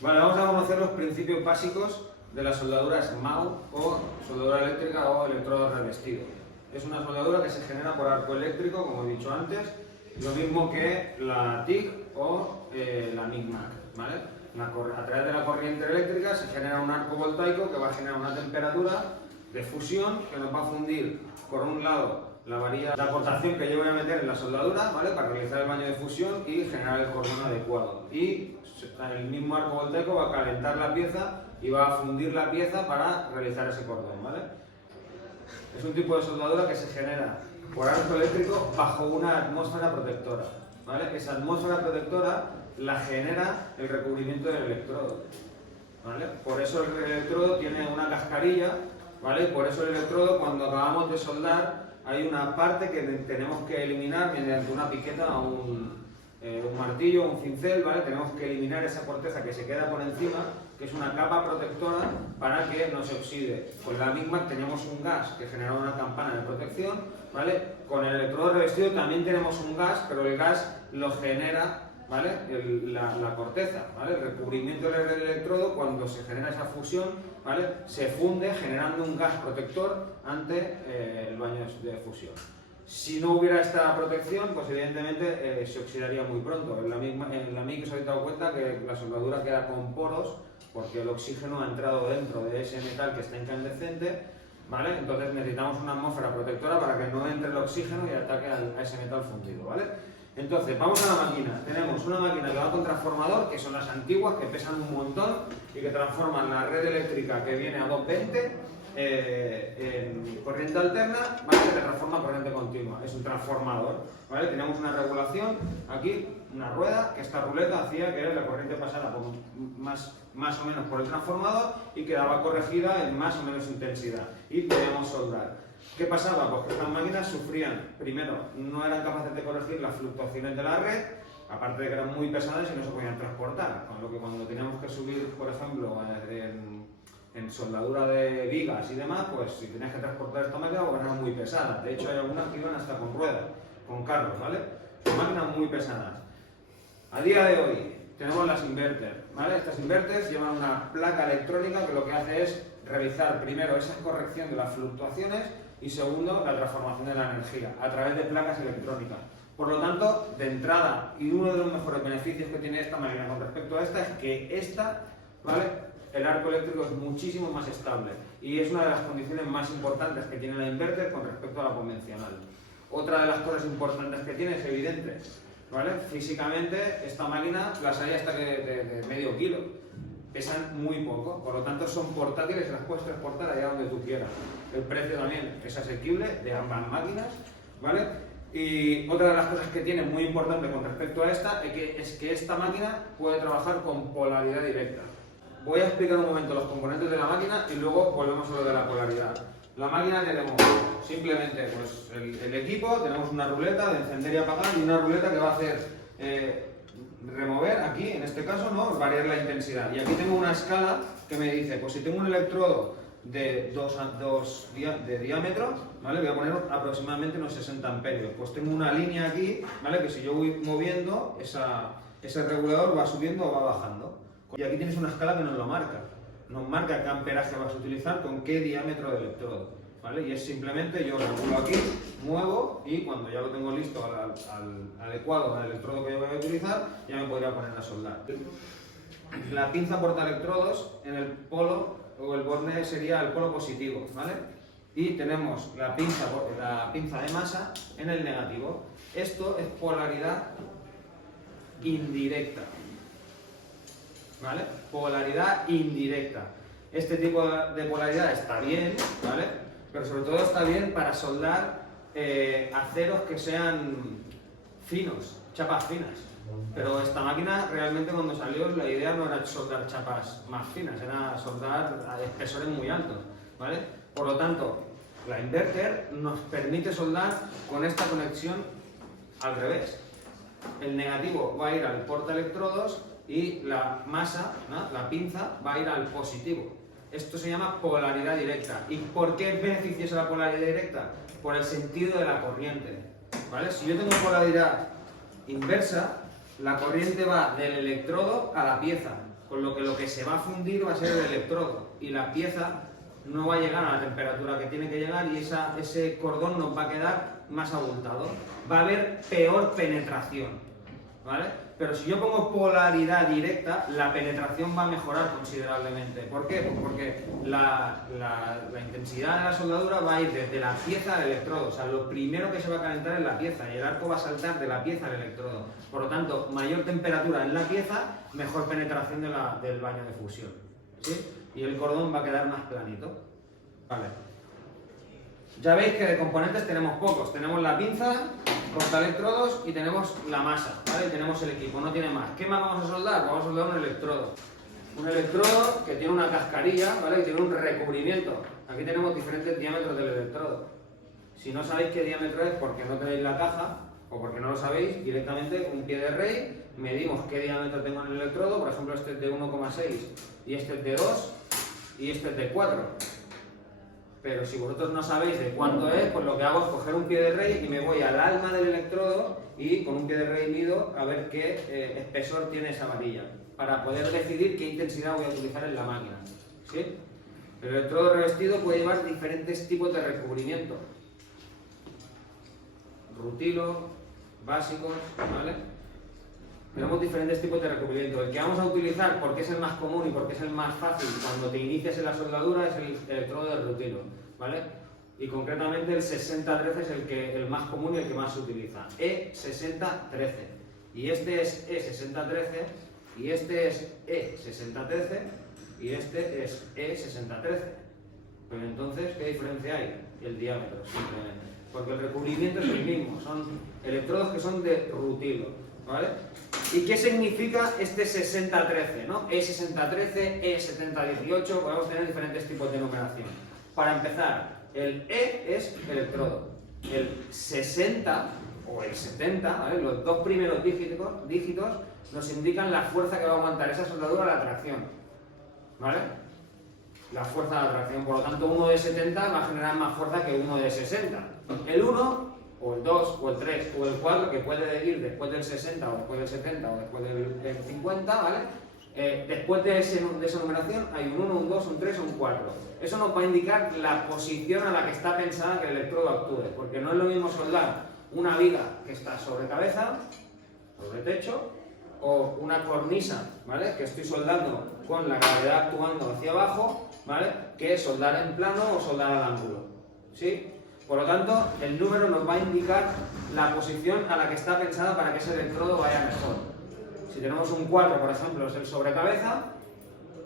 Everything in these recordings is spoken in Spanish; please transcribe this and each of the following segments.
Vale, vamos a conocer los principios básicos de la soldadura SMAU o soldadura eléctrica o electrodo revestido. Es una soldadura que se genera por arco eléctrico, como he dicho antes, lo mismo que la TIG o la MIG-MAC, ¿vale? A través de la corriente eléctrica se genera un arco voltaico que va a generar una temperatura de fusión que nos va a fundir, por un lado, la aportación que yo voy a meter en la soldadura, ¿vale? Para realizar el baño de fusión y generar el cordón adecuado. Y el mismo arco voltaico va a calentar la pieza y va a fundir la pieza para realizar ese cordón, ¿vale? Es un tipo de soldadura que se genera por arco eléctrico bajo una atmósfera protectora, ¿vale? Esa atmósfera protectora la genera el recubrimiento del electrodo, ¿vale? Por eso el electrodo tiene una cascarilla, ¿vale? Y por eso el electrodo, cuando acabamos de soldar, hay una parte que tenemos que eliminar mediante una piqueta o un martillo o un cincel, ¿vale? Tenemos que eliminar esa corteza que se queda por encima, que es una capa protectora para que no se oxide. Con la MIG-MAC teníamos un gas que genera una campana de protección, ¿vale? Con el electrodo revestido también tenemos un gas, pero el gas lo genera, ¿vale? La corteza, ¿vale? El recubrimiento del electrodo, cuando se genera esa fusión, ¿vale? Se funde generando un gas protector ante el baño de fusión. Si no hubiera esta protección, pues evidentemente se oxidaría muy pronto. En la MIG os habéis dado cuenta que la soldadura queda con poros porque el oxígeno ha entrado dentro de ese metal que está incandescente, ¿vale? Entonces necesitamos una atmósfera protectora para que no entre el oxígeno y ataque a ese metal fundido, ¿vale? Entonces, vamos a la máquina. Tenemos una máquina que va con transformador, que son las antiguas, que pesan un montón y que transforman la red eléctrica que viene a 220 en corriente alterna, ¿vale? Que transforma a corriente continua. Es un transformador, ¿vale? Tenemos una regulación aquí, una rueda, que esta ruleta hacía que la corriente pasara por más o menos por el transformador y quedaba corregida en más o menos intensidad. Y podíamos soldar. ¿Qué pasaba? Pues que estas máquinas sufrían, primero, no eran capaces de corregir las fluctuaciones de la red, aparte de que eran muy pesadas y no se podían transportar, con lo que cuando teníamos que subir, por ejemplo, en soldadura de vigas y demás, pues si tenías que transportar esta máquina, pues eran muy pesadas. De hecho, hay algunas que iban hasta con ruedas, con carros, ¿vale? Son máquinas muy pesadas. A día de hoy tenemos las inverters, ¿vale? Estas inverters llevan una placa electrónica que lo que hace es realizar primero esa corrección de las fluctuaciones y segundo, la transformación de la energía a través de placas electrónicas. Por lo tanto, de entrada, y uno de los mejores beneficios que tiene esta máquina con respecto a esta es que esta, ¿vale? El arco eléctrico es muchísimo más estable y es una de las condiciones más importantes que tiene la inverter con respecto a la convencional. Otra de las cosas importantes que tiene es evidente, ¿vale? Físicamente, esta máquina las hay hasta que de medio kilo. Pesan muy poco, por lo tanto son portátiles y las puedes transportar allá donde tú quieras. El precio también es asequible de ambas máquinas, ¿vale? Y otra de las cosas que tiene muy importante con respecto a esta es que esta máquina puede trabajar con polaridad directa. Voy a explicar un momento los componentes de la máquina y luego volvemos a lo de la polaridad. La máquina tenemos simplemente pues, el equipo, tenemos una ruleta de encender y apagar y una ruleta que va a hacer remover aquí, en este caso, ¿no? Variar la intensidad. Y aquí tengo una escala que me dice, pues si tengo un electrodo de 2 de diámetro, ¿vale? Voy a poner aproximadamente unos 60 amperios. Pues tengo una línea aquí, ¿vale? Que si yo voy moviendo, ese regulador va subiendo o va bajando. Y aquí tienes una escala que nos lo marca. Nos marca qué amperaje vas a utilizar con qué diámetro de electrodo, ¿vale? Y es simplemente yo regulo aquí, muevo y cuando ya lo tengo listo al adecuado al electrodo que yo voy a utilizar, ya me podría poner a soldar. La pinza portaelectrodos en el polo o el borne sería el polo positivo, ¿vale? Y tenemos la pinza de masa en el negativo. Esto es polaridad indirecta, ¿vale? Polaridad indirecta. Este tipo de polaridad está bien, ¿vale? Pero sobre todo está bien para soldar aceros que sean finos, chapas finas. Pero esta máquina realmente cuando salió la idea no era soldar chapas más finas, era soldar a espesores muy altos, ¿vale? Por lo tanto, la inverter nos permite soldar con esta conexión al revés. El negativo va a ir al portaelectrodos y la masa, ¿no? La pinza, va a ir al positivo. Esto se llama polaridad directa. ¿Y por qué es beneficiosa la polaridad directa? Por el sentido de la corriente, ¿vale? Si yo tengo polaridad inversa, la corriente va del electrodo a la pieza, con lo que se va a fundir va a ser el electrodo y la pieza no va a llegar a la temperatura que tiene que llegar y ese cordón nos va a quedar más abultado. Va a haber peor penetración, ¿vale? Pero si yo pongo polaridad directa, la penetración va a mejorar considerablemente. ¿Por qué? Pues porque la intensidad de la soldadura va a ir desde la pieza al electrodo. O sea, lo primero que se va a calentar es la pieza y el arco va a saltar de la pieza al electrodo. Por lo tanto, mayor temperatura en la pieza, mejor penetración del baño de fusión, ¿sí? Y el cordón va a quedar más planito. Vale. Ya veis que de componentes tenemos pocos. Tenemos la pinza, cortaelectrodos y tenemos la masa, ¿vale? Y tenemos el equipo, no tiene más. ¿Qué más vamos a soldar? Vamos a soldar un electrodo. Un electrodo que tiene una cascarilla, ¿vale? Y tiene un recubrimiento. Aquí tenemos diferentes diámetros del electrodo. Si no sabéis qué diámetro es porque no tenéis la caja o porque no lo sabéis, directamente un pie de rey, medimos qué diámetro tengo en el electrodo. Por ejemplo, este es de 1,6 y este es de 2 y este es de 4. Pero si vosotros no sabéis de cuánto es, pues lo que hago es coger un pie de rey y me voy al alma del electrodo y con un pie de rey mido a ver qué espesor tiene esa varilla, para poder decidir qué intensidad voy a utilizar en la máquina, ¿sí? El electrodo revestido puede llevar diferentes tipos de recubrimiento. Rutilo, básicos, ¿vale? Tenemos diferentes tipos de recubrimiento. El que vamos a utilizar, porque es el más común y porque es el más fácil cuando te inicias en la soldadura, es el electrodo de rutilo, ¿vale? Y concretamente el 6013 es el más común y el que más se utiliza. E6013. Y este es E6013, y este es E6013, y este es E6013. Pero entonces, ¿qué diferencia hay? El diámetro, simplemente. Porque el recubrimiento es el mismo. Son electrodos que son de rutilo, ¿vale? ¿Y qué significa este 6013, ¿no? E6013, E7018, podemos tener diferentes tipos de numeración. Para empezar, el E es electrodo, el 60 o el 70, ¿vale? Los dos primeros dígitos nos indican la fuerza que va a aguantar esa soldadura a la tracción, ¿vale? La fuerza de la tracción, por lo tanto uno de 70 va a generar más fuerza que uno de 60. El 1 o el 2, o el 3, o el 4, que puede ir después del 60, o después del 70, o después del 50, ¿vale? Después de esa numeración hay un 1, un 2, un 3 o un 4. Eso nos va a indicar la posición a la que está pensada que el electrodo actúe, porque no es lo mismo soldar una viga que está sobre cabeza, sobre techo, o una cornisa, ¿vale? Que estoy soldando con la gravedad actuando hacia abajo, ¿vale? Que soldar en plano o soldar al ángulo, ¿sí? Por lo tanto, el número nos va a indicar la posición a la que está pensada para que ese electrodo vaya mejor. Si tenemos un 4, por ejemplo, es el sobrecabeza,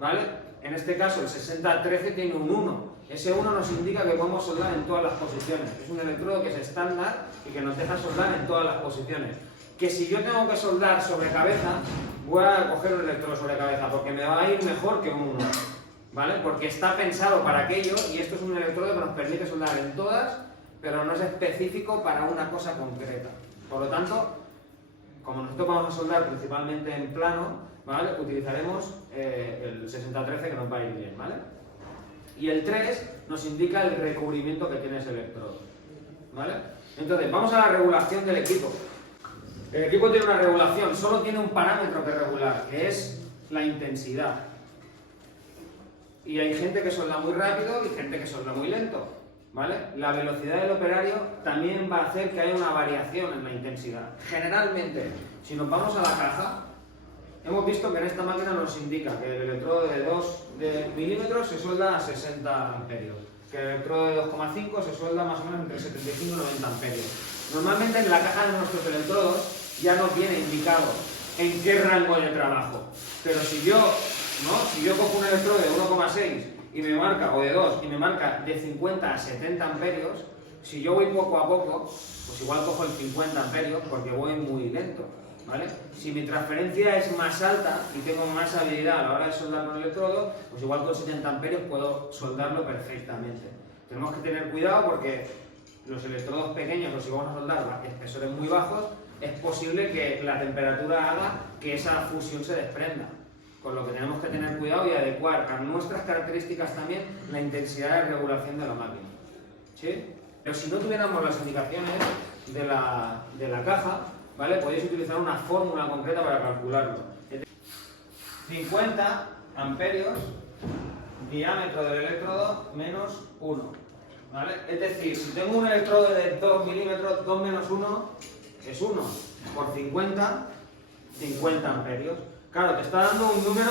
¿vale? En este caso, el 6013 tiene un 1. Ese 1 nos indica que podemos soldar en todas las posiciones. Es un electrodo que es estándar y que nos deja soldar en todas las posiciones. Que si yo tengo que soldar sobre cabeza, voy a coger un electrodo sobre cabeza porque me va a ir mejor que un 1, ¿vale? Porque está pensado para aquello y esto es un electrodo que nos permite soldar en todas, pero no es específico para una cosa concreta. Por lo tanto, como nosotros vamos a soldar principalmente en plano, ¿vale? Utilizaremos el 6013 que nos va a ir bien, ¿vale? Y el 3 nos indica el recubrimiento que tiene ese electrodo, ¿vale? Entonces, vamos a la regulación del equipo. El equipo tiene una regulación, solo tiene un parámetro que regular, que es la intensidad. Y hay gente que solda muy rápido y gente que solda muy lento, ¿vale? La velocidad del operario también va a hacer que haya una variación en la intensidad. Generalmente, si nos vamos a la caja, hemos visto que en esta máquina nos indica que el electrodo de 2 milímetros se solda a 60 amperios, que el electrodo de 2,5 se solda más o menos entre 75 y 90 amperios. Normalmente en la caja de nuestros electrodos ya nos viene indicado en qué rango de trabajo, pero si yo cojo un electrodo de 1,6 y me marca, o de 2, y me marca de 50 a 70 amperios, si yo voy poco a poco, pues igual cojo el 50 amperios porque voy muy lento, ¿vale? Si mi transferencia es más alta y tengo más habilidad a la hora de soldar con el electrodo, pues igual con 70 amperios puedo soldarlo perfectamente. Tenemos que tener cuidado porque los electrodos pequeños, o si vamos a soldar espesores muy bajos, es posible que la temperatura haga que esa fusión se desprenda. Con lo que tenemos que tener cuidado y adecuar a nuestras características también la intensidad de regulación de la máquina, ¿sí? Pero si no tuviéramos las indicaciones de la caja, ¿vale? Podéis utilizar una fórmula concreta para calcularlo. 50 amperios, diámetro del electrodo menos 1. ¿Vale? Es decir, si tengo un electrodo de 2 milímetros, 2 menos 1 es 1. Por 50, 50 amperios. Claro, te está dando un número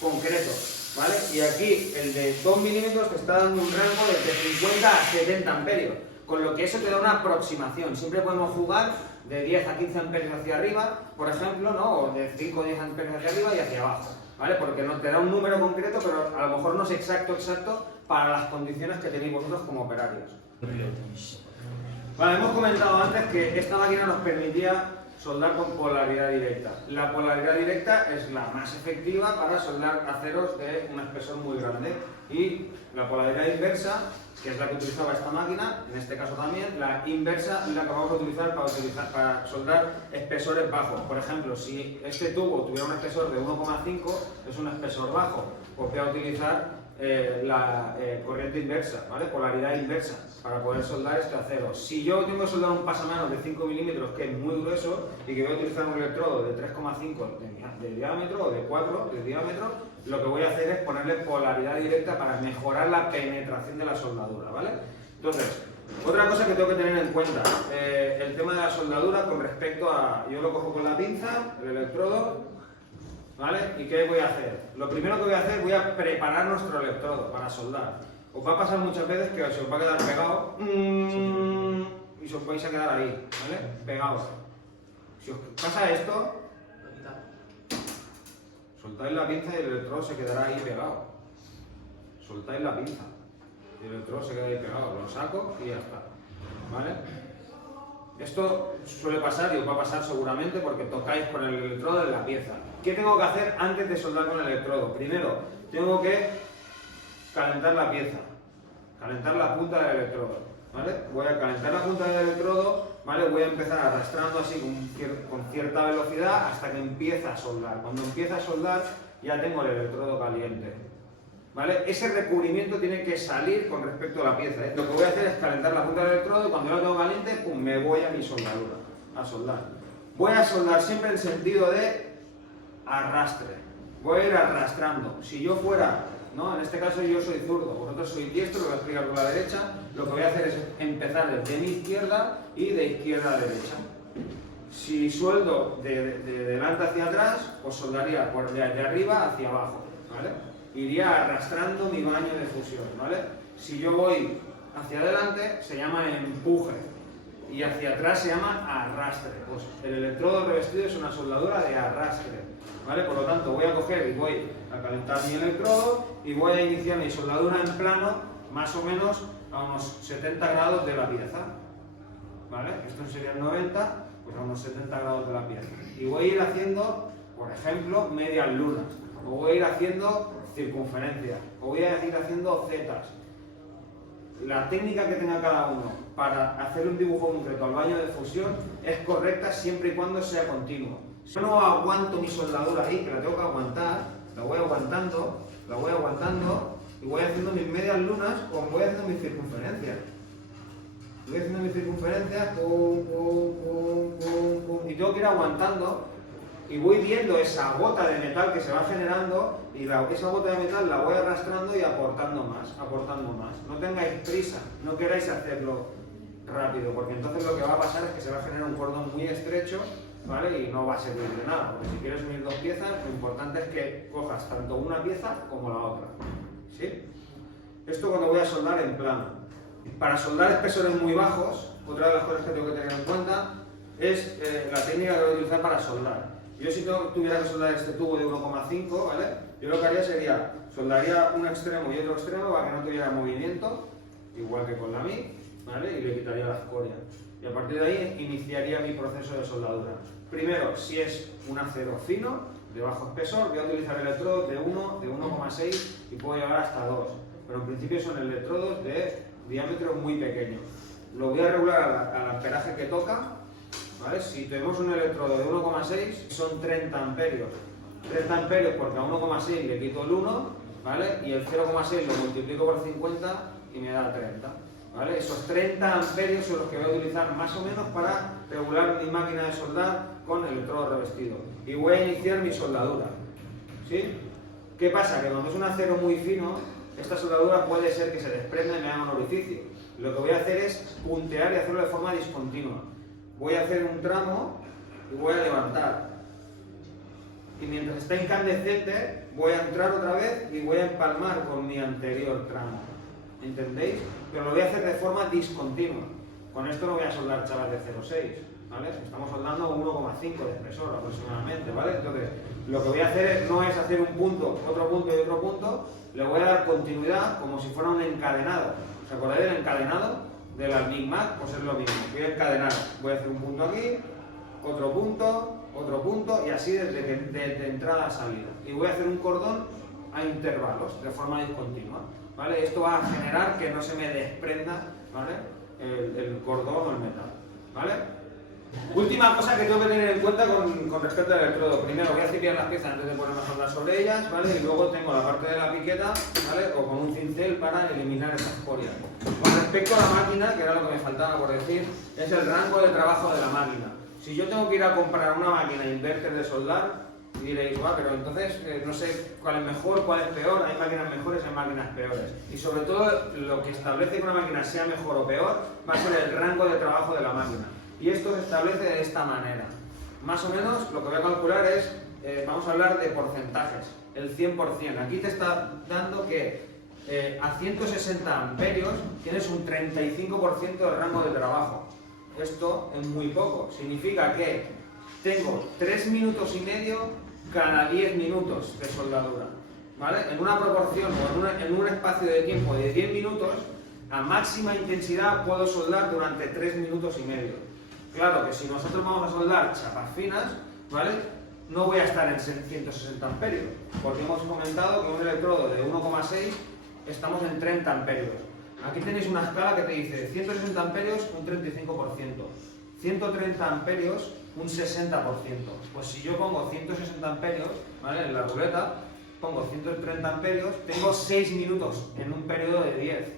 concreto. ¿Vale? Y aquí el de 2 milímetros te está dando un rango de 50 a 70 amperios. Con lo que eso te da una aproximación. Siempre podemos jugar de 10 a 15 amperios hacia arriba, por ejemplo, ¿no? O de 5 o 10 amperios hacia arriba y hacia abajo. ¿Vale? Porque no te da un número concreto, pero a lo mejor no es exacto para las condiciones que tenéis vosotros como operarios. Vale, hemos comentado antes que esta máquina nos permitía soldar con polaridad directa. La polaridad directa es la más efectiva para soldar aceros de un espesor muy grande. Y la polaridad inversa, que es la que utilizaba esta máquina, en este caso también, la inversa es la que vamos a utilizar para soldar espesores bajos. Por ejemplo, si este tubo tuviera un espesor de 1,5, es un espesor bajo, pues voy a utilizar la corriente inversa, ¿vale? Polaridad inversa, para poder soldar este acero. Si yo tengo que soldar un pasamanos de 5 milímetros, que es muy grueso, y que voy a utilizar un electrodo de 3,5 de diámetro o de 4 de diámetro, lo que voy a hacer es ponerle polaridad directa para mejorar la penetración de la soldadura, ¿vale? Entonces, otra cosa que tengo que tener en cuenta, el tema de la soldadura con respecto a... Yo lo cojo con la pinza, el electrodo, ¿vale? ¿Y qué voy a hacer? Lo primero que voy a hacer, voy a preparar nuestro electrodo para soldar. Os va a pasar muchas veces que se os va a quedar pegado y os vais a quedar ahí, ¿vale? Pegados. Si os pasa esto, soltáis la pinza y el electrodo se quedará ahí pegado. Soltáis la pinza y el electrodo se queda ahí pegado. Lo saco y ya está, ¿vale? Esto suele pasar y os va a pasar seguramente porque tocáis con el electrodo en la pieza. ¿Qué tengo que hacer antes de soldar con el electrodo? Primero, tengo que calentar la pieza, calentar la punta del electrodo, ¿vale? Voy a calentar la punta del electrodo, ¿vale? Voy a empezar arrastrando así con cierta velocidad hasta que empieza a soldar. Cuando empieza a soldar ya tengo el electrodo caliente, ¿vale? Ese recubrimiento tiene que salir con respecto a la pieza, ¿eh? Lo que voy a hacer es calentar la punta del electrodo y cuando ya lo tengo caliente, pum, me voy a mi soldadura, a soldar. Voy a soldar siempre en sentido de arrastre. Voy a ir arrastrando. Si yo fuera, ¿no? En este caso yo soy zurdo, vosotros sois diestro, lo voy a explicar por la derecha. Lo que voy a hacer es empezar desde mi izquierda y de izquierda a derecha. Si sueldo de delante hacia atrás, pues soldaría de arriba hacia abajo, ¿vale? Iría arrastrando mi baño de fusión, ¿vale? Si yo voy hacia adelante, se llama empuje. Y hacia atrás se llama arrastre. Pues el electrodo revestido es una soldadura de arrastre, ¿vale? Por lo tanto, voy a coger y voy a calentar mi electrodo y voy a iniciar mi soldadura en plano, más o menos a unos 70 grados de la pieza, ¿vale? Esto serían 90, pues a unos 70 grados de la pieza. Y voy a ir haciendo, por ejemplo, medias lunas, o voy a ir haciendo circunferencias, o voy a ir haciendo zetas. La técnica que tenga cada uno para hacer un dibujo concreto al baño de fusión es correcta siempre y cuando sea continuo. Si yo no aguanto mi soldadura ahí, que la tengo que aguantar, la voy aguantando y voy haciendo mis medias lunas o voy haciendo mis circunferencias. Voy haciendo mis circunferencias, pum, pum, pum, pum, pum, y tengo que ir aguantando y voy viendo esa gota de metal que se va generando y esa gota de metal la voy arrastrando y aportando más, aportando más. No tengáis prisa, no queráis hacerlo rápido, porque entonces lo que va a pasar es que se va a generar un cordón muy estrecho, ¿vale? Y no va a servir de nada, porque si quieres unir dos piezas, lo importante es que cojas tanto una pieza como la otra, ¿sí? Esto cuando voy a soldar en plano. Para soldar espesores muy bajos, otra de las cosas que tengo que tener en cuenta es la técnica que voy a utilizar para soldar. Yo si tuviera que soldar este tubo de 1,5, ¿vale? Yo lo que haría sería, soldaría un extremo y otro extremo para que no tuviera movimiento, igual que con la MIG, ¿vale? Y le quitaría la escoria. Y a partir de ahí iniciaría mi proceso de soldadura. Primero, si es un acero fino, de bajo espesor, voy a utilizar electrodos de 1, de 1,6 y puedo llegar hasta 2. Pero en principio son electrodos de diámetro muy pequeño. Lo voy a regular al amperaje que toca, ¿vale? Si tenemos un electrodo de 1,6 son 30 amperios. 30 amperios porque a 1,6 le quito el 1, ¿vale? Y el 0,6 lo multiplico por 50 y me da 30. ¿Vale? Esos 30 amperios son los que voy a utilizar más o menos para regular mi máquina de soldar con electrodo revestido. Y voy a iniciar mi soldadura, ¿Sí? ¿Qué pasa? Que cuando es un acero muy fino, esta soldadura puede ser que se desprenda y me haga un orificio. Lo que voy a hacer es puntear y hacerlo de forma discontinua. Voy a hacer un tramo y voy a levantar. Y mientras está incandescente, voy a entrar otra vez y voy a empalmar con mi anterior tramo. ¿Entendéis? Pero lo voy a hacer de forma discontinua. Con esto no voy a soldar chavas de 0,6, ¿vale? Estamos soldando 1,5 de espesor aproximadamente, ¿vale? Entonces, lo que voy a hacer no es hacer un punto y otro punto, le voy a dar continuidad como si fuera un encadenado. ¿Os acordáis del encadenado? Del Big Mac, pues es lo mismo. Voy a encadenar, voy a hacer un punto aquí, otro punto y así desde entrada a salida. Y voy a hacer un cordón a intervalos, de forma discontinua, ¿vale? Esto va a generar que no se me desprenda, ¿vale? El cordón o el metal, ¿vale? Última cosa que tengo que tener en cuenta con respecto al electrodo. Primero voy a cepillar las piezas antes de ponerme a soldar sobre ellas, ¿vale? Y luego tengo la parte de la piqueta, ¿vale? O con un cincel para eliminar esa escoria. Con respecto a la máquina, que era lo que me faltaba por decir, es el rango de trabajo de la máquina. Si yo tengo que ir a comprar una máquina inverter de soldar, diréis, pero entonces no sé cuál es mejor, cuál es peor, hay máquinas mejores, hay máquinas peores. Y sobre todo lo que establece que una máquina sea mejor o peor va a ser el rango de trabajo de la máquina. Y esto se establece de esta manera. Más o menos lo que voy a calcular es, vamos a hablar de porcentajes, el 100%. Aquí te está dando que a 160 amperios tienes un 35% de rango de trabajo. Esto es muy poco, significa que tengo 3 minutos y medio cada 10 minutos de soldadura, ¿vale? En una proporción o en un espacio de tiempo de 10 minutos, a máxima intensidad puedo soldar durante 3 minutos y medio. Claro que si nosotros vamos a soldar chapas finas, ¿vale? No voy a estar en 160 amperios, porque hemos comentado que un electrodo de 1,6 estamos en 30 amperios. Aquí tenéis una escala que te dice 160 amperios, un 35%, 130 amperios, un 60%. Pues si yo pongo 160 amperios, ¿vale? En la ruleta, pongo 130 amperios, tengo 6 minutos en un periodo de 10,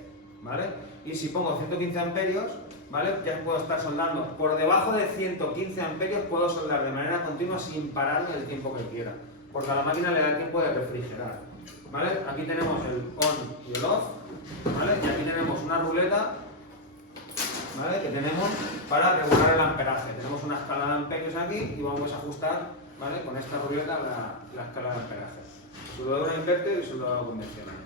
¿vale? Y si pongo 115 amperios, ¿vale? Ya puedo estar soldando. Por debajo de 115 amperios puedo soldar de manera continua sin pararme el tiempo que quiera, porque a la máquina le da tiempo de refrigerar, ¿vale? Aquí tenemos el on y el off, ¿vale? Y aquí tenemos una ruleta, ¿vale? Que tenemos para regular el amperaje. Tenemos una escala de amperios aquí y vamos a ajustar, ¿vale? Con esta ruleta la escala de amperaje. Soldadura inverter y soldadura convencional.